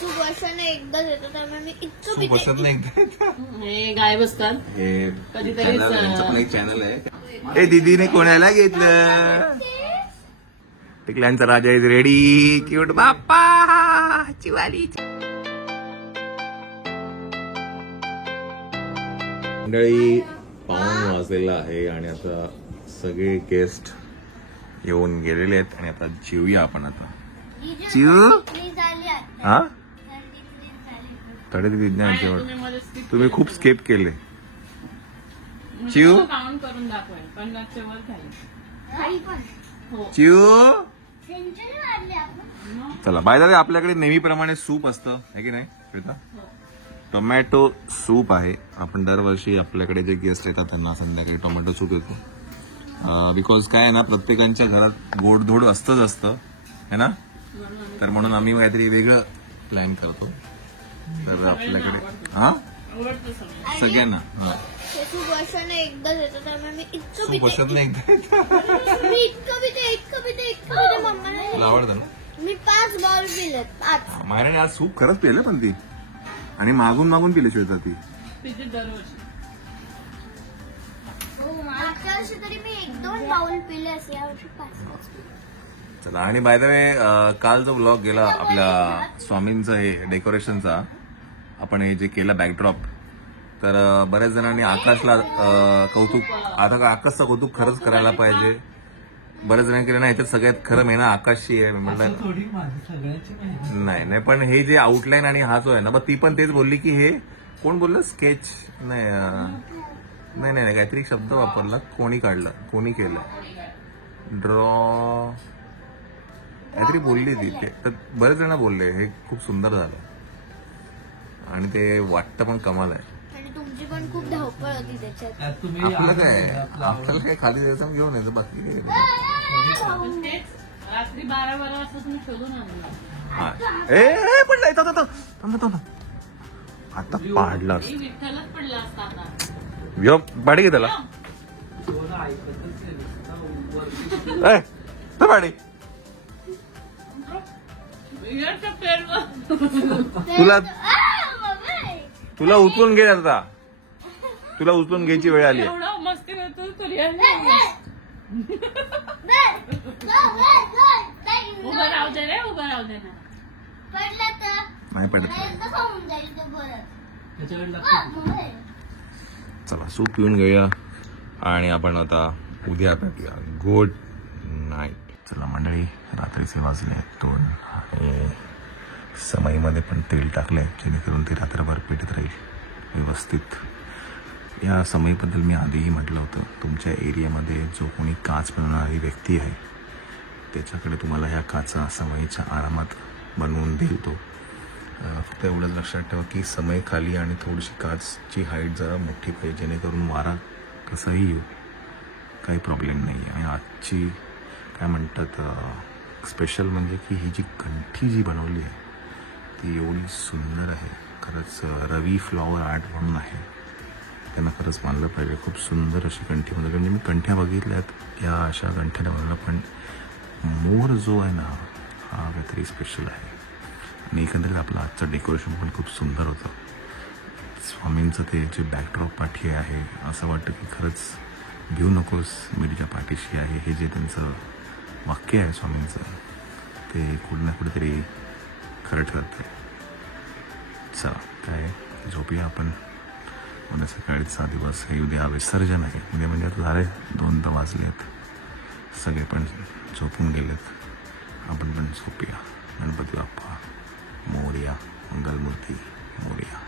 Soup वर्षाने एकदाच येतो त्यामुळे मी इतकं सूप वर्षातनं एकदा येतं. हे गायब असतात हे कधीतरी त्यांचं पण एक चॅनल आहे. ए दीदीने कोणाला घेतलं? टिकल्यांचा राजा इज रेडी. क्यूट बाप्पा चिवाली. मंडळी 5 वाजलेला आहे आणि आता सगळे गेस्ट येऊन गेलेले आहेत आणि आता जेवूया आपण. आता चिव हा 3:30 जेवण. तुम्ही खूप स्केप केले. चिव काउंट करून दाखवाय 50च्या वर खाली. चिव चला बाय द वे आपल्याकडे नेहमीप्रमाणे सूप असतं है की नाही श्वेता? टोमॅटो सूप आहे. आपण दरवर्षी आपल्याकडे जे गेस्ट येतात त्यांना संध्याकाळी टोमॅटो सूप येतो. बिकॉज काय आहे ना प्रत्येकांच्या घरात गोडधोड असतं है ना. तर म्हणून आम्ही काहीतरी वेगळं प्लॅन करतो. तर आपल्याकडे हा सगळ्यांना सूप वर्षाने एकदाच येतो त्यामुळे मी इतकं सूप वर्षातनं एकदा येतं. मी इतकं पिते मम्मा आवडतं ना. मी 5 बॉल पिलेत 5. मायराने आज सूप खरंच पिलं पण ती आणि मागून पिले श्वेता ती. दरवर्षी मागच्या वर्षी तरी मी 1-2 बाउल पिले असे. यावर्षी 5 चला आणि बाय द वे काल जो ब्लॉग गेला आपल्या स्वामींचं हे डेकोरेशनचा आपण हे जे केलं बॅकड्रॉप तर बऱ्याच जणांनी आकाशला कौतुक आता आकाशचं कौतुक खरंच करायला पाहिजे. बऱ्याच जणांनी केलं ना ह्याच्यात सगळ्यात खरं आहे ना आकाशची आहे म्हटलं. नाही पण हे जे आउटलाईन आणि हा जो आहे ना मग ती पण तेच बोलली की हे कोण बोललं स्केच नाही काहीतरी शब्द वापरला. कोणी काढला कोणी केलं ड्रॉ काहीतरी बोलली ती. तर बरेच जण बोलले हे खूप सुंदर झालं आणि ते वाटतं पण कमाल आहे. आणि तुमची पण खूप धावपळ होती त्याच्यात. आपल्याला काय खाली द्यायचं घेऊन यायचं बाकी रात्री 12 वाजता तुम्ही शोधून आणला. पडला आता पाडला विठ्ठलच पडला असता आता. पाडी घे त्याला पाडी. तुला उचलून घे आता. तुला उचलून घ्यायची वेळ आली. मस्ती उभं राहू दे रे उभं राहू दे ना. नाही पडत. चला सूप पिऊन घेऊया आणि आपण आता उद्या भेटूया. Good night. चला मंडळी रात्रीचे वाजले 2 आणि समईमध्ये पण तेल टाकलंय जेणेकरून ती रात्रभर पेटत राहील व्यवस्थित. या समईबद्दल मी आधीही म्हटलं होतं तुमच्या एरियामध्ये जो कोणी काच बनवणारी व्यक्ती आहे त्याच्याकडे तुम्हाला ह्या काचा समईच्या आरामात बनवून देईल तो. फक्त एवढंच लक्षात ठेवा की समय खाली आणि थोडीशी काचची हाईट जरा मोठी पाहिजे जेणेकरून वारा कसंही येऊ काही प्रॉब्लेम नाही. आणि आजची काय म्हणतात स्पेशल म्हणजे की ही जी कंठी जी बनवली आहे ती एवढी सुंदर आहे. खरंच रवी फ्लॉवर आर्ट म्हणून आहे त्यांना खरंच मानलं पाहिजे. खूप सुंदर अशी कंठी बनवली. म्हणजे मी कंठ्या बघितल्यात या अशा कंठ्या बनवल्या पण मोर जो आहे ना हा काहीतरी स्पेशल आहे. आणि एकंदरीत आपलं आजचं डेकोरेशन पण खूप सुंदर होतं. स्वामींचं ते जे बॅकड्रॉप पाठी आहे असं वाटतं की खरंच घेऊ नकोस मी तुझ्या पाठीशी आहे. हे जे त्यांचं वाक्य आहे स्वामींचं ते कुठे ना कुठेतरी खरं ठरत आहे. चला काय झोपूया आपण. उद्या सकाळीचा दिवस हे उद्या विसर्जन आहे. उद्या म्हणजे आता झाले 2 तर वाजलेत. सगळे पण झोपून गेलेत. आपण पण झोपूया. गणपती बाप्पा मोरया मंगलमूर्ती मोरया.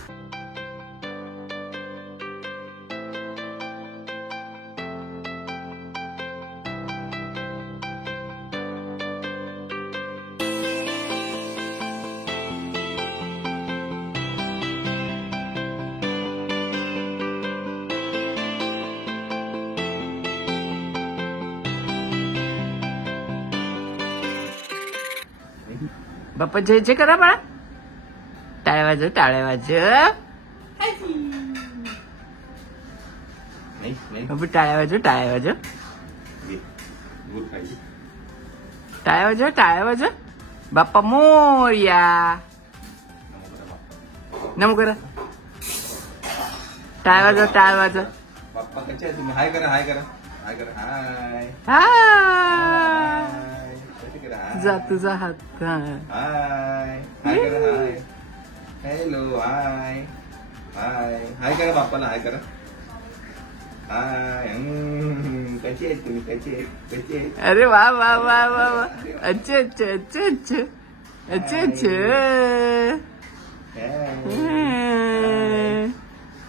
बाप्पा जय जय करा बाळा. टाळ्या वाजव टाळ्या वाजव. बाबू टाळ्या वाजव टाळ्या वाजव टाळ्या वाजव टाळ्या वाजव. बाप्पा मोरया. नमो करा टाळ वाजव टाळ वाजव बाप्पा कसे आहे तुम्ही? हाय करा हाय करा हाय करा हाय हाय कशी करा जा तुझा हात हाय हाय करा हाय हॅलो हाय हाय हाय करा बाप्पाला हाय करा हाय कशी आहेत तुम्ही कशी आहेत अरे वा वा वा वा वा अच्छा अच्छा अच्छा अच्छा अच्छा अच्छा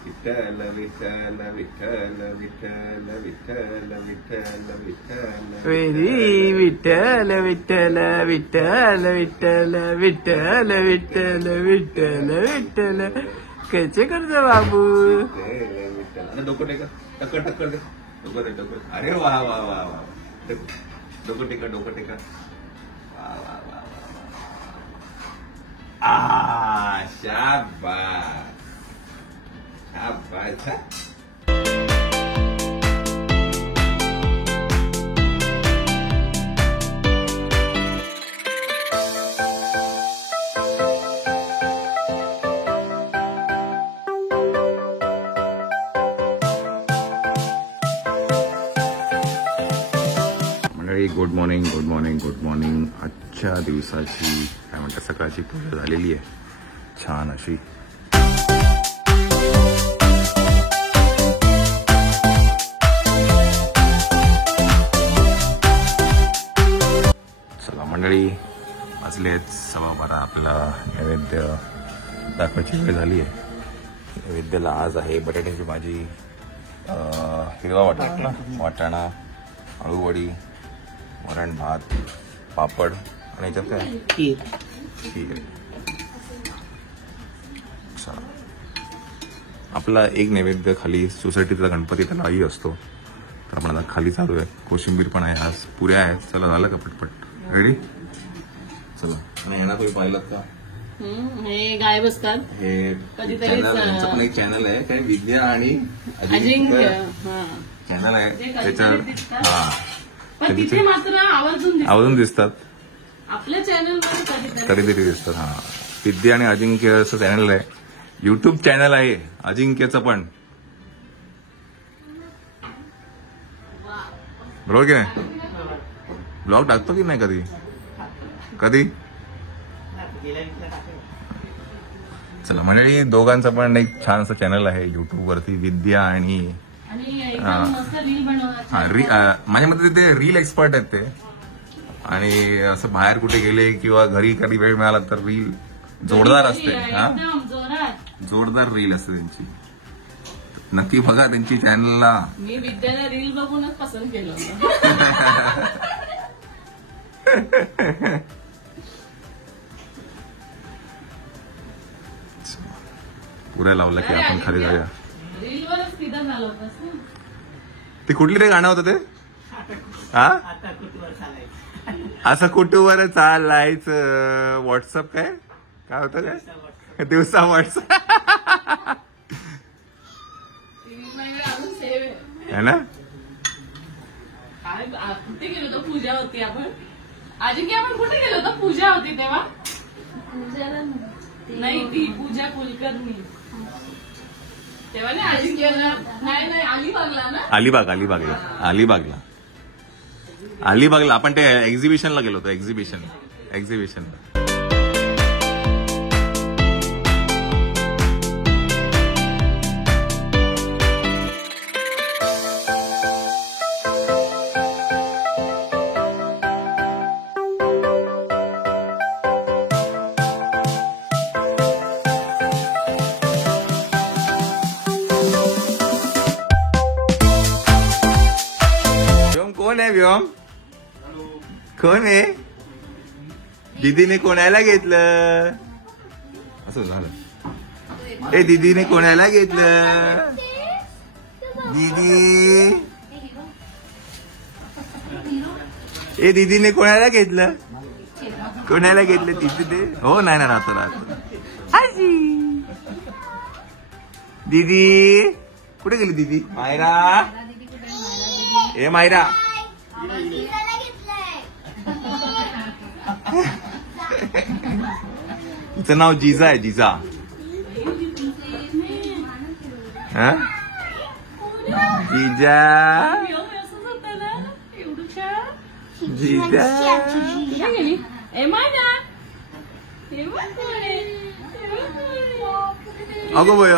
विठ्ठल विठ्ठल विठ्ठल विठ्ठल विठ्ठल विठ्ठल विठ्ठल वेरी विठ्ठल विठ्ठल विठ्ठल विठ्ठल विठ्ठल विठ्ठल विठ्ठल विठ्ठल कसे करतो बाबू विठ्ठल डोकं टेका टक्कर टक्कर दे डोकं दे डोकं अरे वा वा वा वा डोकं टेका वा वा वा शाबास शाबास good morning good morning good morning आजच्या दिवसाची काय म्हणतात सकाळची पूजा झालेली आहे छान अशी चला मंडळी वाजले 12:15 आपला नैवेद्य दाखवायची वेळ झाली आहे नैवेद्याला आज आहे बटाट्याची भाजी हिरवा वाटाणा वाटाणा अळूवडी वरण भात पापड आणि याच्यात काय खीर खीर आपला एक नैवेद्य खाली सोसायटीचा गणपती त्यालाही असतो तर आपण आता खाली चालू आहे कोशिंबीर पण आहे आज पुऱ्या आहेत चला झालं का पटपट रेडी चला आणि ह्यांना तुम्ही पाहिलं का हे गाय बसतात हे कधीतरी चॅनल त्यांचं पण एक चॅनल आहे काय विद्या आणि अजिंक्य चॅनल आहे त्याच्यावर हा पण तिथे मात्र आवर्जून दिसतात आपल्या चॅनल कधीतरी दिसतात हा विद्या आणि अजिंक्य असं चॅनल आहे युट्यूब चॅनल आहे अजिंक्यचं पण बरोबर की नाही ब्लॉग टाकतो की नाही कधी कधी चला मंडळी दोघांचं पण एक छान असं चॅनल आहे युट्यूब वरती विद्या आणि माझ्या मते ते रील एक्सपर्ट आहेत ते आणि असं बाहेर कुठे गेले किंवा घरी कधी वेळ मिळाला तर रील जोरदार असते हा जोरदार रील असते त्यांची नक्की बघा त्यांची चॅनलला मी विद्याला रील बघूनच पसंत केलं पुऱ्या लावला की आपण खाली जाऊया रीलवरच फिदा झालं होतं ते कुठली रे गाणं होतं ते हा असं कुटुंबर चालायचं व्हॉट्सअप काय होतं काय दिवसा व्हॉट्सअप है ना कुठे गेलो होतो पूजा होती आपण अजिंक्य आपण कुठे गेलो होतो पूजा होती तेव्हा नाही ती पूजा कुलकर्णी तेव्हा नाही अजिंक्यला नाही अलिबागला ना अलिबागला आपण ते एक्झिबिशनला गेलो होतो एक्झिबिशनला कोण आहे व्योम कोण आहे दीदीने कोणाला घेतलं असं झालं ए दीदीने कोणाला घेतलं दीदी ए दीदीने कोणाला घेतलं तिथे ते हो नाही ना राहतो दीदी कुठे गेली दीदी मायरा ए मायरा तिचं नाव जिजा आहे जिजा हा जिजा असंच होतं ना एवढं छान जिजा कुठे गेली एमाना एमा कोण आहे? एमा कोण आहे? अगो बाई हो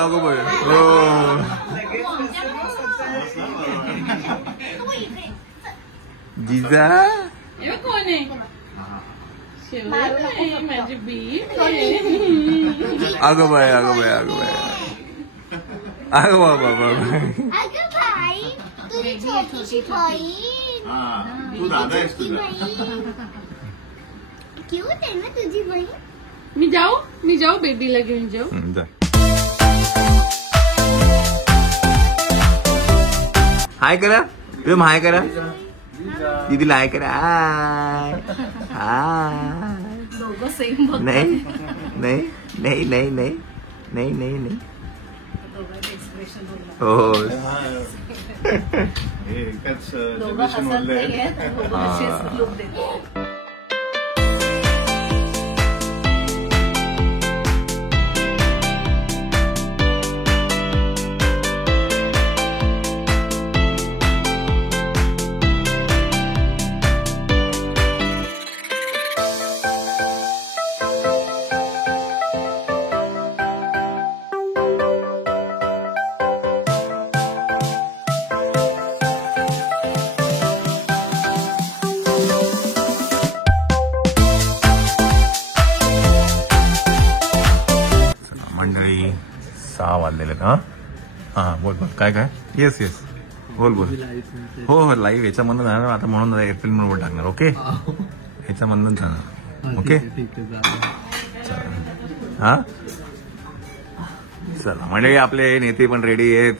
जिजा एमा कोण आहे? शेवट आहे, माझी बीट आहे. अगो बाई अगो बाबा अगं बाई तुझी छोटीशी बहीण तू दादा आहेस छोटी बहीण क्यूट आहे ना तुझी बहीण. मी जाऊ बेबीला घेऊन जाऊ. जा हाय करा तुम्ही हाय करा दीदीला हाय करा हाय दोघं सेम बघ. नाही नाही नाही नाही नाही नाही नाही नाही हो एकाच दोघं हसत नाहीयेत, दोघं असेच look देतात. मंडळी 6 वाजलेले हा हा बोल काय येस बोल हो लाईव्ह याच्यामधून जाणार आता म्हणून एप्रिल म्हणून टाकणार ओके याच्यामधून जाणार ओके हा चला मंडळी आपले नेते पण रेडी आहेत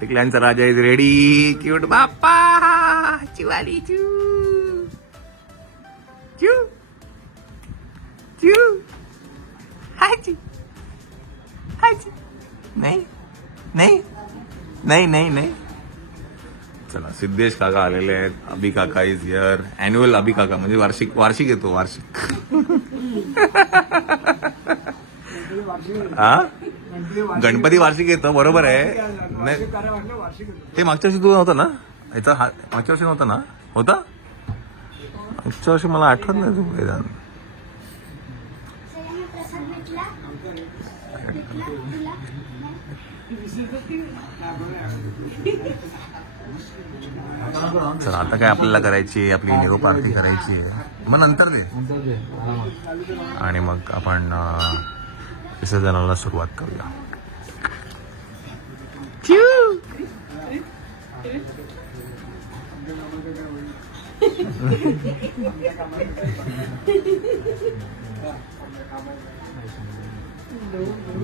टिकल्यांचा राजा इज रेडी क्यूट बाप्पा चिवाली चू चू चू हाय चू नाही नाही नाही नाही नाही चला सिद्धेश काका आलेले आहेत अभि काका इज हिअर अॅन्युअल अभि काका म्हणजे वार्षिक येतो वार्षिक हा गणपती वार्षिक येतो बरोबर आहे नाही ते मागच्या वर्षी तू नव्हता ना याचा मागच्या वर्षी नव्हता ना होता मागच्या वर्षी मला आठवत नाही तू मैदान सगळ्यांना प्रसाद भेटला तुला चला आता काय आपल्याला करायची आपली निरो पार्टी करायची आहे मग नंतर दे आणि मग आपण विसर्जनाला सुरुवात करूया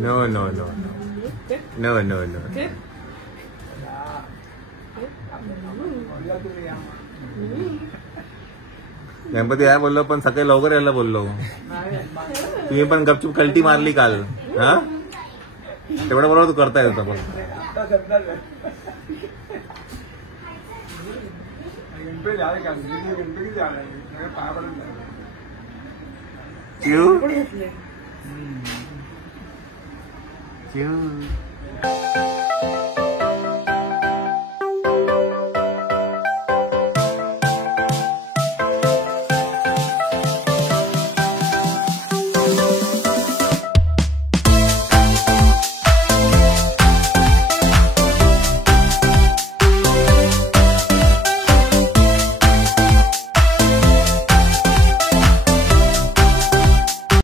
no no no no no no Ganpati आहे बोललो पण सकाळी लवकर यायला बोललो तुम्ही पण गपचूप कल्टी मारली काल हा तेवढं बरोबर तू करता येत पण क्यू